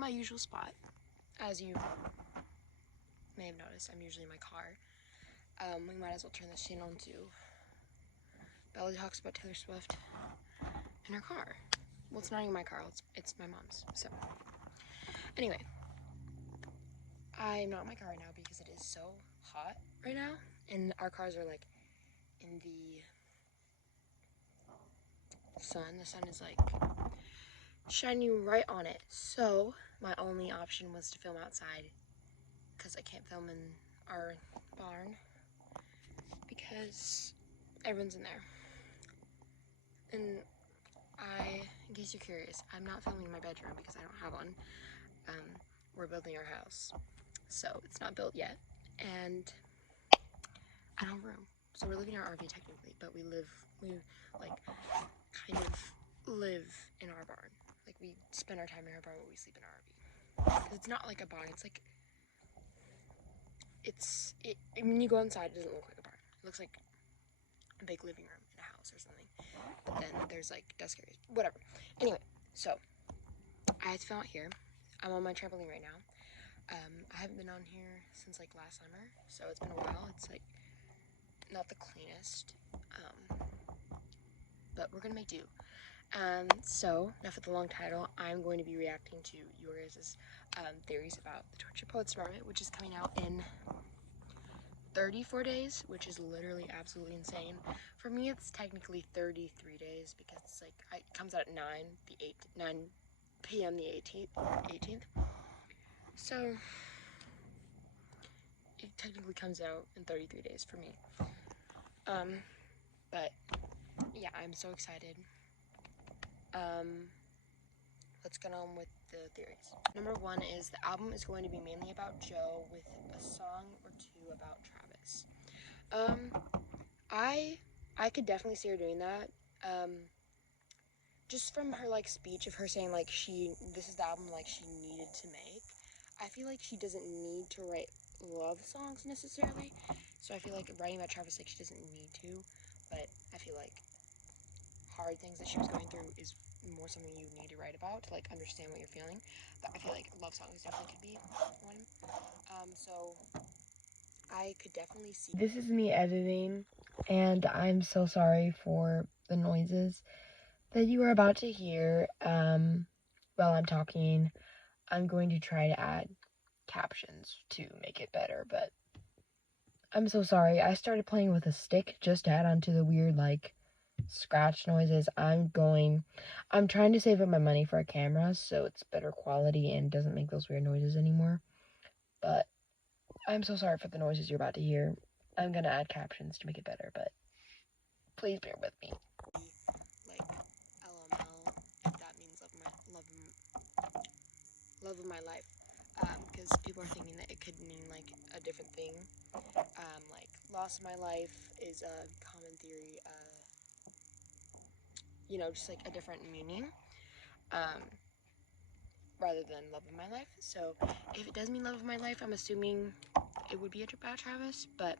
my usual spot. As you may have noticed, I'm usually in my car. We might as well turn this channel into Bella talks about Taylor Swift in her car. Well, it's not even my car, it's my mom's. So, anyway, I'm not in my car right now because it is so hot right now, and our cars are like in the sun. The sun is like shining right on it. So my only option was to film outside because I can't film in our barn because everyone's in there. And in case you're curious, I'm not filming in my bedroom because I don't have one. We're building our house, so it's not built yet, and I don't have room. So we're living in our RV technically, but we like kind of live in our barn. Like we spend our time in our barn, but we sleep in our RV. 'Cause it's not like a barn. It's like when you go inside, it doesn't look like a barn. It looks like a big living room in a house or something. But then there's like desk areas, whatever. Anyway, so I had to film out here. I'm on my trampoline right now. I haven't been on here since like last summer, so it's been a while. It's like not the cleanest, but we're gonna make do. So enough of the long title. I'm going to be reacting to your guys' theories about the Torture Poets Department, which is coming out in 34 days, which is literally absolutely insane. For me, it's technically 33 days because it's like it comes out at 9 p.m. the 18th. So it technically comes out in 33 days for me. But yeah, I'm so excited. Let's get on with the theories. Number one is the album is going to be mainly about Joe with a song or two about Travis. I could definitely see her doing that. Just from her like speech of her saying like this is the album like she needed to make. I feel like she doesn't need to write love songs necessarily. So I feel like writing about Travis, like she doesn't need to, but I feel like hard things that she was going through is more something you need to write about to like understand what you're feeling. But I feel like love songs definitely could be one. So I could definitely see. This is me editing, and I'm so sorry for the noises that you are about to hear while I'm talking. I'm going to try to add captions to make it better, but I'm so sorry. I started playing with a stick just to add onto the weird like scratch noises. I'm trying to save up my money for a camera so it's better quality and doesn't make those weird noises anymore. But I'm so sorry for the noises you're about to hear. I'm gonna add captions to make it better, but please bear with me. Like LML, if that means love of my life. Because people are thinking that it could mean like a different thing. Like loss of my life is a common theory. Just like a different meaning, rather than love of my life. So if it does mean love of my life, I'm assuming it would be about Travis, but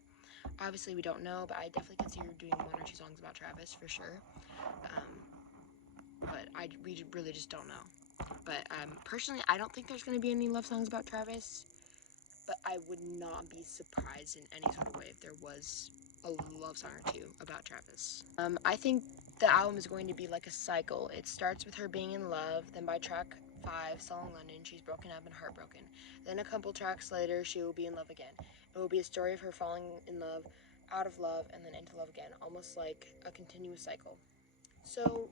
obviously we don't know. But I definitely could see her doing one or two songs about Travis for sure. But we really just don't know. But personally, I don't think there's going to be any love songs about Travis, but I would not be surprised in any sort of way if there was a love song or two about Travis. I think the album is going to be like a cycle. It starts with her being in love, then by track 5, Song London, she's broken up and heartbroken. Then a couple tracks later, she will be in love again. It will be a story of her falling in love, out of love, and then into love again, almost like a continuous cycle. So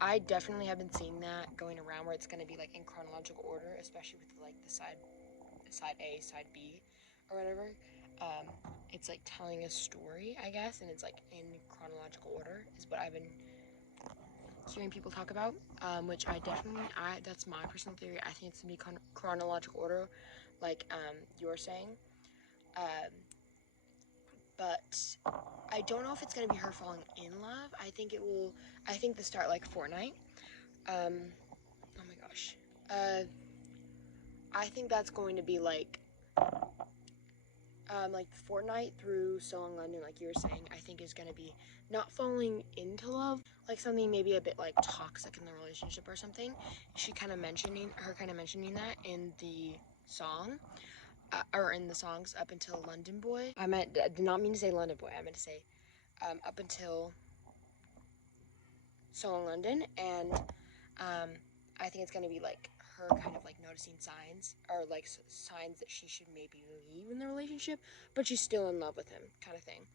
I definitely have been seeing that going around where it's going to be like in chronological order, especially with like the side A, side B, or whatever. It's like telling a story, I guess, and it's like in chronological order is what I've been hearing people talk about, which that's my personal theory. I think it's going to be chronological order, like you're saying. But I don't know if it's going to be her falling in love. I think the start like Fortnite. Oh my gosh. I think that's going to be like like Fortnite through So Long London, like you were saying, I think is gonna be not falling into love, like something maybe a bit like toxic in the relationship or something. She kind of mentioning that in the song, or in the songs up until London Boy. I did not mean to say London Boy. I meant to say up until So Long London, and I think it's gonna be like her kind of like noticing signs, or like signs that she should maybe leave in the relationship, but she's still in love with him, kind of thing.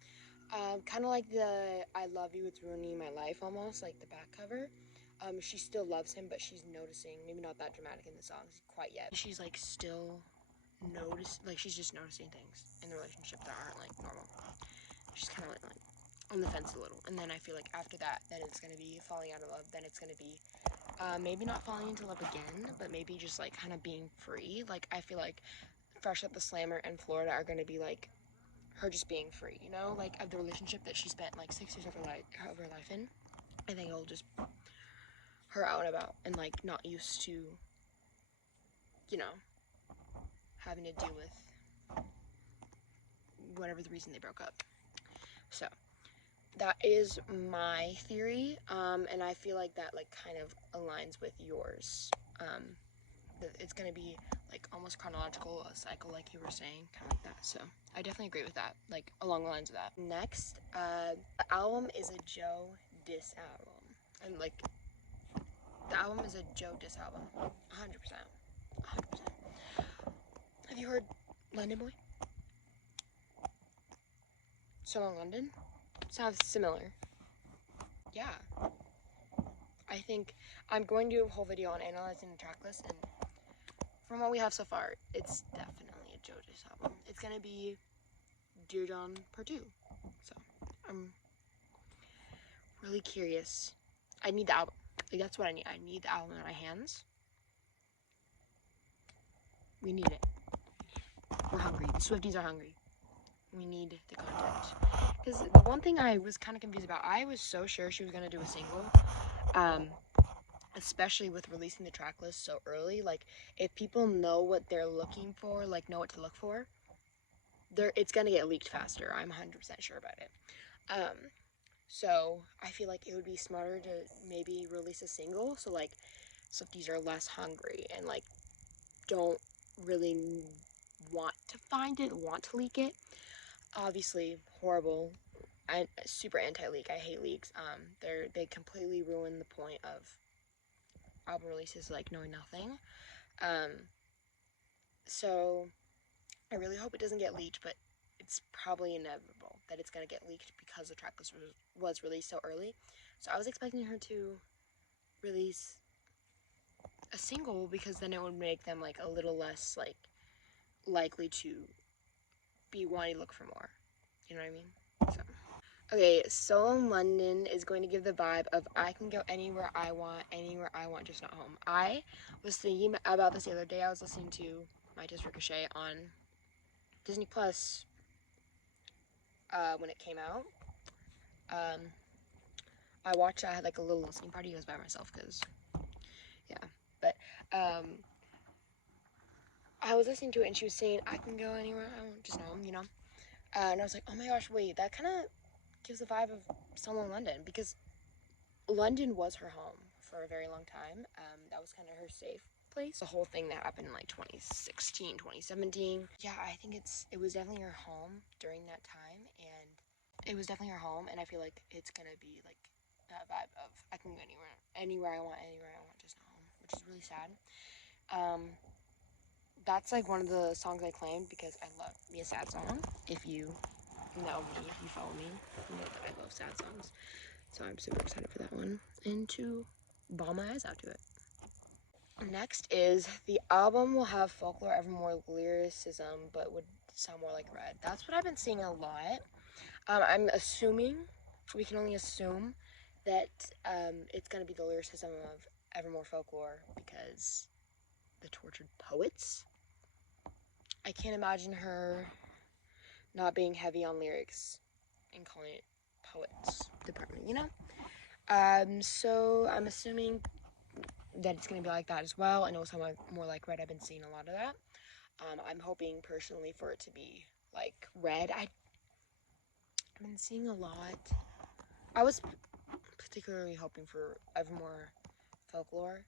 Kind of like the "I love you, it's ruining my life" almost, like the back cover. She still loves him, but she's noticing, maybe not that dramatic in the songs quite yet. She's like still she's just noticing things in the relationship that aren't like normal. She's kind of like on the fence a little. And then I feel like after that, then it's gonna be falling out of love. Then it's gonna be maybe not falling into love again, but maybe just like kind of being free. Like I feel like Fresh Up the Slammer and Florida are gonna be like her just being free, you know, like of the relationship that she spent like 6 years of her life in. I think it'll just her out and about and like not used to, you know, having to deal with whatever the reason they broke up. So that is my theory, and I feel like that like kind of aligns with yours. It's gonna be like almost chronological, a cycle, like you were saying, kind of like that. So I definitely agree with that, like along the lines of that. Next, the album is a Joe diss album, and like the album is a Joe diss album, 100%, 100%. Have you heard London Boy? So Long London? Sounds similar. Yeah. I think I'm going to do a whole video on analyzing the track list, and from what we have so far, it's definitely a Joe diss album. It's gonna be Dear John Part 2. So I'm really curious. I need the album. Like that's what I need. I need the album in my hands. We need it. We're hungry. The Swifties are hungry. We need the content. Because the one thing I was kind of confused about, I was so sure she was gonna do a single. Especially with releasing the track list so early. Like if people know what they're looking for, like know what to look for, it's gonna get leaked faster. I'm 100% sure about it. So I feel like it would be smarter to maybe release a single, so like Swifties are less hungry and like don't really want to find it, want to leak it. Obviously horrible, and super anti-leak. I hate leaks. They completely ruin the point of album releases, like knowing nothing. So I really hope it doesn't get leaked, but it's probably inevitable that it's gonna get leaked because the track list was released so early. So I was expecting her to release a single, because then it would make them like a little less like likely to be wanting to look for more. You know what I mean? So okay, So in London is going to give the vibe of I can go anywhere I want, just not home. I was thinking about this the other day. I was listening to My Taste Ricochet on Disney Plus when it came out. I watched. I had like a little listening party. I was by myself because, yeah. But I was listening to it and she was saying I can go anywhere I want, just home, you know. And I was like, oh my gosh, wait, that kind of gives the vibe of someone in London, because London was her home for a very long time. That was kind of her safe place. The whole thing that happened in like 2016, 2017. Yeah, I think it was definitely her home during that time, and it was definitely her home, and I feel like it's gonna be like that vibe of I can go anywhere I want, just not home, which is really sad. That's like one of the songs I claimed because I love me a sad song. If you know me, if you follow me, you know that I love sad songs. So I'm super excited for that one and to bawl my eyes out to it. Next is the album will have folklore, ever more lyricism, but would sound more like Red. That's what I've been seeing a lot. I'm assuming, we can only assume that it's going to be the lyricism of Evermore Folklore, because the tortured poets. I can't imagine her not being heavy on lyrics and calling it poets department, you know? So I'm assuming that it's going to be like that as well, and also more like Red. I've been seeing a lot of that. I'm hoping personally for it to be like Red. I've been seeing a lot. I was particularly hoping for Evermore Folklore.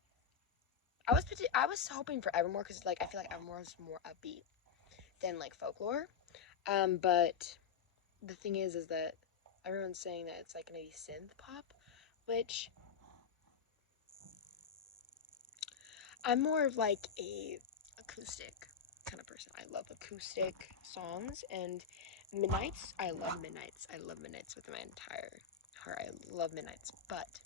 I was hoping for Evermore because like I feel like Evermore is more upbeat than like Folklore. But the thing is that everyone's saying that it's like gonna be synth pop, which I'm more of like a acoustic kind of person. I love acoustic songs and Midnights. I love Midnights. I love Midnights with my entire heart. I love Midnights, but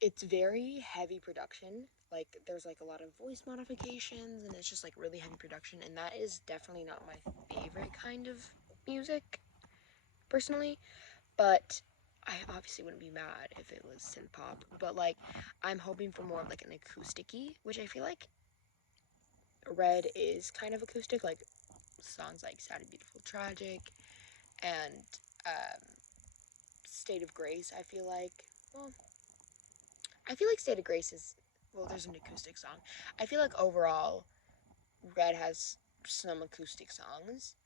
it's very heavy production. Like there's like a lot of voice modifications and it's just like really heavy production, and that is definitely not my favorite kind of music personally. But I obviously wouldn't be mad if it was synth pop, but like I'm hoping for more of like an acoustic-y, which I feel like Red is kind of acoustic, like songs like Sad and Beautiful Tragic and um, State of Grace. Well, I feel like State of Grace is, well, there's an acoustic song. I feel like overall Red has some acoustic songs.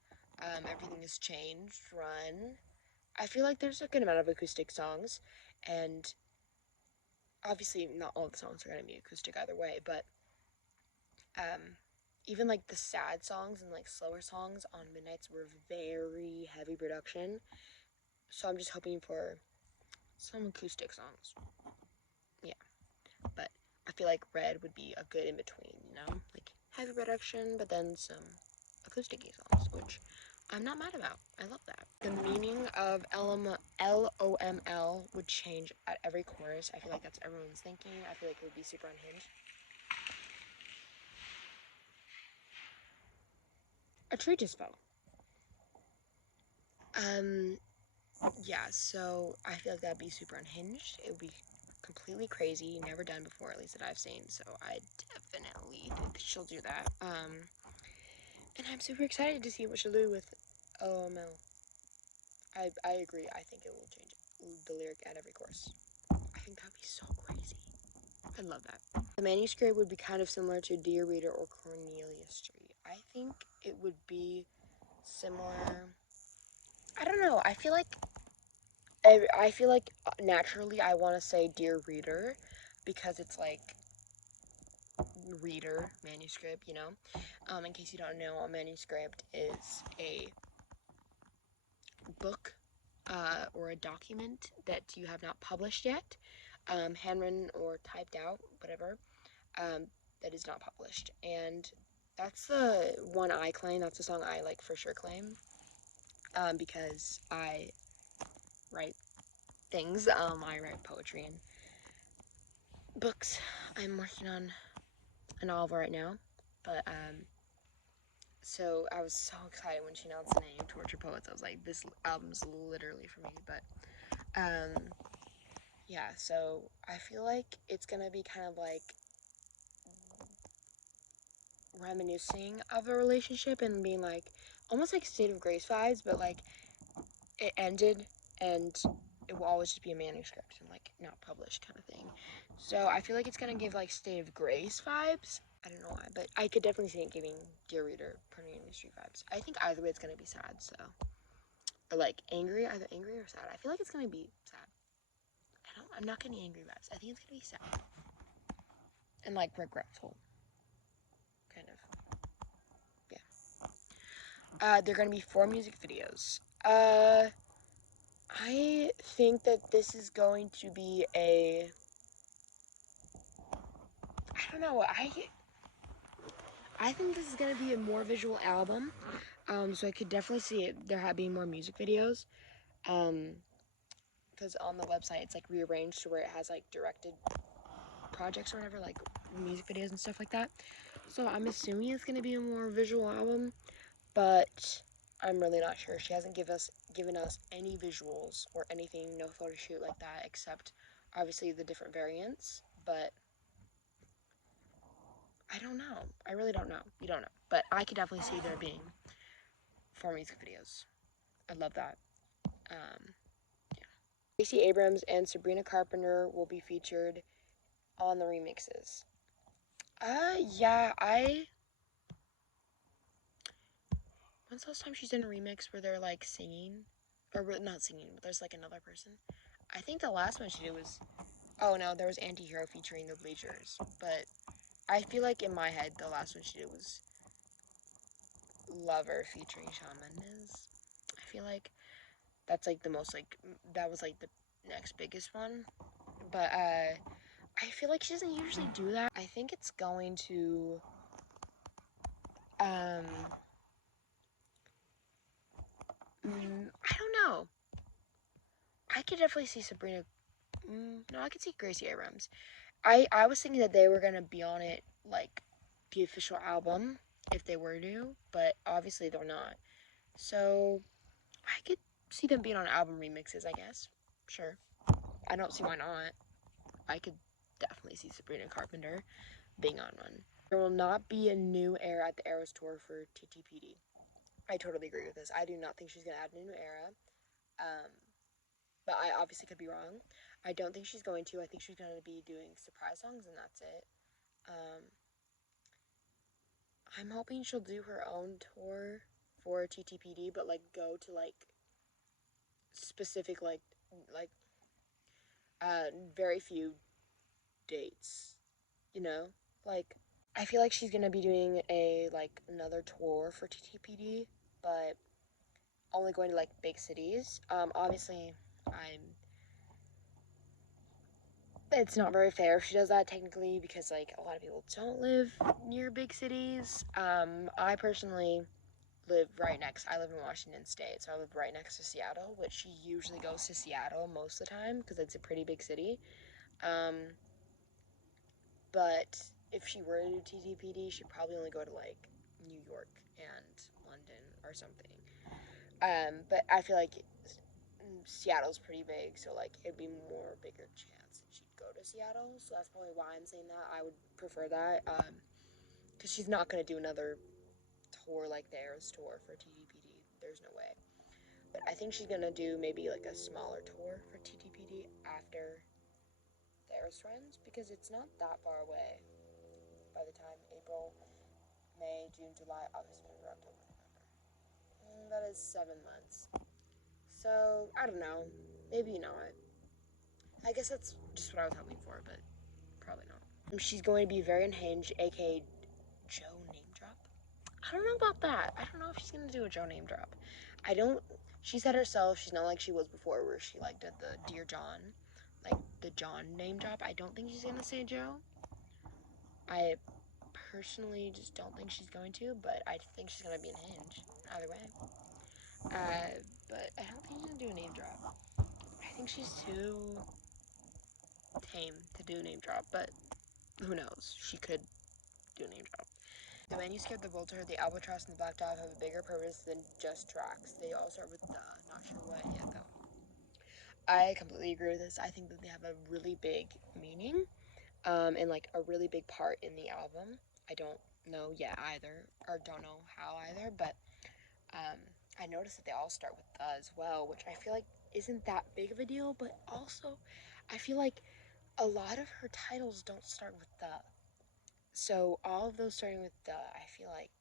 Everything has changed. Run. I feel like there's a good amount of acoustic songs, and obviously not all the songs are going to be acoustic either way, but even like the sad songs and like slower songs on Midnights were very heavy production. So I'm just hoping for some acoustic songs. Yeah, but I feel like Red would be a good in between, you know, like heavy production, but then some acoustic-y songs, which I'm not mad about. I love that. The meaning of LOML would change at every chorus. I feel like that's everyone's thinking. I feel like it would be super unhinged. A tree just fell. Yeah, so I feel like that'd be super unhinged. It would be completely crazy, never done before, at least that I've seen. So I definitely think she'll do that. And I'm super excited to see what she'll do with LOML. I agree. I think it will change the lyric at every course. I think that'd be so crazy. I love that. The manuscript would be kind of similar to Dear Reader or Cornelia Street. I think it would be similar. I don't know. I feel like naturally I want to say Dear Reader because it's like reader manuscript, you know. In case you don't know, a manuscript is a book or a document that you have not published yet, handwritten or typed out, whatever, that is not published. And that's the one I claim. That's the song I like for sure claim, because I write things. I write poetry and books. I'm working on a novel right now, but so I was so excited when she announced the name Torture Poets. I was like, this album's literally for me. But yeah, so I feel like it's gonna be kind of like reminiscing of a relationship and being like almost like State of Grace vibes, but like it ended and it will always just be a manuscript and like not published kind of thing. So I feel like it's gonna give like State of Grace vibes. I don't know why, but I could definitely see it giving Dear Reader, Cornelia Street vibes. I think either way it's gonna be sad, so, or like angry, either angry or sad. I feel like it's gonna be sad. I'm not getting angry vibes. I think it's gonna be sad and like regretful, kind of. Yeah. There are gonna be 4 music videos. I think that this is going to be a. I don't know. I think this is gonna be a more visual album. So I could definitely see it there being more music videos. Because on the website it's like rearranged to where it has like directed projects or whatever, like music videos and stuff like that. So I'm assuming it's gonna be a more visual album, but I'm really not sure. She hasn't given us any visuals or anything, no photo shoot like that, except obviously the different variants. But I don't know. I really don't know. You don't know. But I could definitely see there being 4 music videos. I love that. Yeah. Stacey Abrams and Sabrina Carpenter will be featured on the remixes. Yeah, When's the last time she's done a remix where they're like singing? Or not singing, but there's like another person. I think the last one she did was, oh no, there was Anti-Hero featuring the Bleachers. But I feel like in my head, the last one she did was Lover featuring Shawn Mendes. I feel like that's like the most like, that was like the next biggest one. But I feel like she doesn't usually do that. I think it's going to, I don't know. I could definitely see Sabrina. No, I could see Gracie Abrams. I was thinking that they were gonna be on it, like the official album, if they were to, but obviously they're not. So I could see them being on album remixes, I guess. Sure. I don't see why not. I could definitely see Sabrina Carpenter being on one. There will not be a new era at the Eras Tour for TTPD. I totally agree with this. I do not think she's gonna add a new era. But I obviously could be wrong. I don't think she's going to. I think she's going to be doing surprise songs, and that's it. I'm hoping she'll do her own tour for TTPD, but like go to like specific like very few dates. You know, like I feel like she's gonna be doing a like another tour for TTPD, but only going to like big cities. Obviously, it's not very fair if she does that technically because like a lot of people don't live near big cities. I personally I live in Washington State, so I live right next to Seattle, which she usually goes to Seattle most of the time because it's a pretty big city. But if she were to do TTPD, she'd probably only go to like New York and London or something. But I feel like Seattle's pretty big, so like it'd be more bigger chance that she'd go to Seattle. So that's probably why I'm saying that. I would prefer that, because she's not gonna do another tour like the Eras tour for TTPD. There's no way. But I think she's gonna do maybe like a smaller tour for TTPD after the Eras runs because it's not that far away. By the time April, May, June, July, August, September, October, November, that is 7 months. So I don't know. Maybe not. I guess that's just what I was hoping for, but probably not. She's going to be very unhinged, aka Joe name drop. I don't know about that. I don't know if she's gonna do a Joe name drop. I don't. She said herself she's not like she was before, where she like did the Dear John, like the John name drop. I don't think she's gonna say Joe. I personally just don't think she's going to, but I think she's gonna be unhinged either way. But I don't think she's gonna do a name drop. I think she's too tame to do a name drop, but who knows? She could do a name drop. The manuscript, the world to her, the albatross, and the black dog have a bigger purpose than just tracks. They all start with the, not sure what yet though. I completely agree with this. I think that they have a really big meaning, and like a really big part in the album. I don't know yet either, or don't know how either, but I noticed that they all start with the as well, which I feel like isn't that big of a deal, but also I feel like a lot of her titles don't start with the. So all of those starting with the, I feel like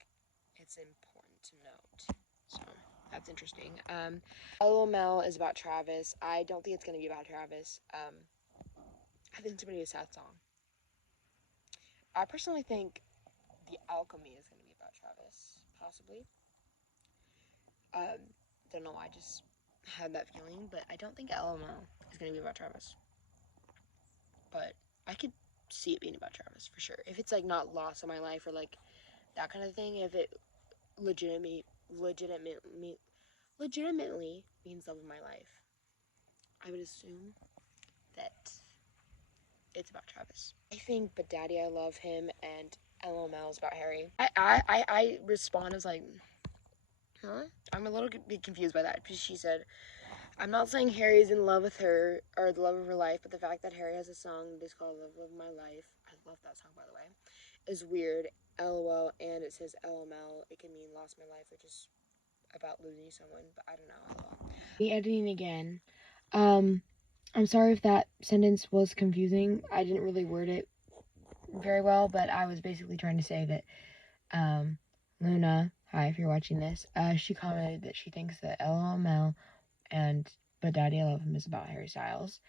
it's important to note. So that's interesting. LOL is about Travis. I don't think it's gonna be about Travis. I think it's gonna be a sad song. I personally think The Alchemy is gonna be about Travis, possibly. Don't know why, I just had that feeling, but I don't think LOL is gonna be about Travis. But I could see it being about Travis for sure. If it's like not Lost in My Life or like that kind of thing, if it legitimately means Love of My Life, I would assume that it's about Travis. I think But Daddy I Love Him and LOL is about Harry. I respond as like, huh? I'm a little bit confused by that because she said, I'm not saying Harry's in love with her or the love of her life, but the fact that Harry has a song that's called Love of My Life, I love that song by the way, is weird. LOL, and it says LML. It can mean lost my life or just about losing someone, but I don't know. LOL. The editing again. I'm sorry if that sentence was confusing. I didn't really word it very well, but I was basically trying to say that Luna hi, if you're watching this, she commented that she thinks that LOL and But Daddy I Love Him is about Harry Styles.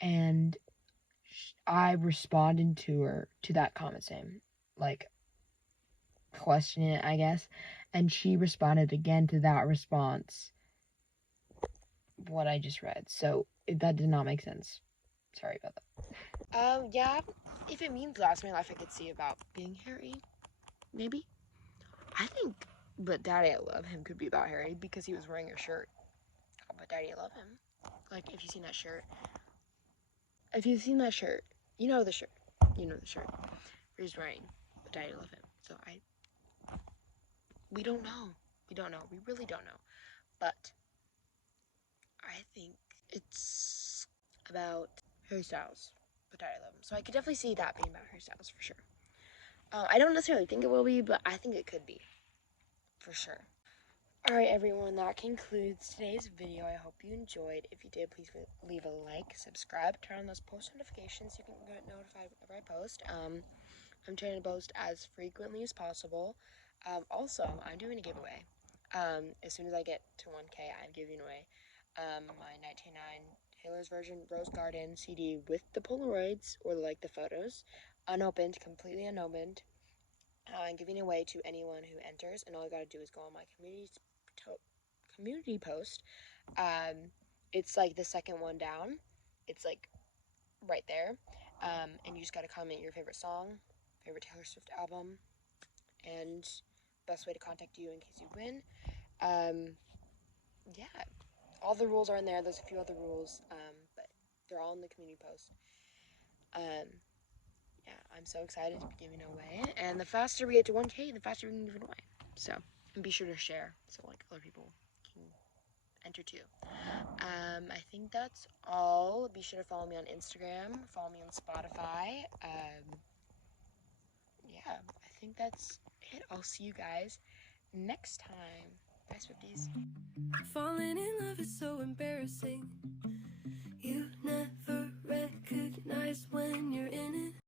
And I responded to that comment saying, like, questioning it, I guess. And she responded again to that response, what I just read. So that did not make sense. Sorry about that. Yeah, if it means Last My Life, I could see about being Harry. Maybe. I think But Daddy I Love Him could be about Harry because he was wearing a shirt. Oh, But Daddy I Love Him. Like, if you've seen that shirt. If you've seen that shirt, you know the shirt. You know the shirt. He's wearing But Daddy I Love Him. So we don't know. We don't know. We really don't know. But I think it's about Harry Styles. But Daddy I Love Him. So I could definitely see that being about Harry Styles for sure. I don't necessarily think it will be, but I think it could be. For sure. Alright everyone, that concludes today's video. I hope you enjoyed. If you did, please leave a like, subscribe, turn on those post notifications so you can get notified whenever I post. I'm trying to post as frequently as possible. Also, I'm doing a giveaway. As soon as I get to 1K, I'm giving away my 1999 Taylor's Version Rose Garden CD with the Polaroids, or like the photos, unopened, completely unopened. I'm giving away to anyone who enters, and all you gotta do is go on my community post. It's like the second one down. It's like right there. And you just gotta comment your favorite song, favorite Taylor Swift album, and best way to contact you in case you win. Yeah, all the rules are in there. There's a few other rules, but they're all in the community post. Yeah, I'm so excited to be giving away, and the faster we get to 1K, the faster we can give it away. So, and be sure to share so like other people can enter too. I think that's all. Be sure to follow me on Instagram, follow me on Spotify. Yeah, I think that's it. I'll see you guys next time. Bye, Swifties. Falling in love is so embarrassing.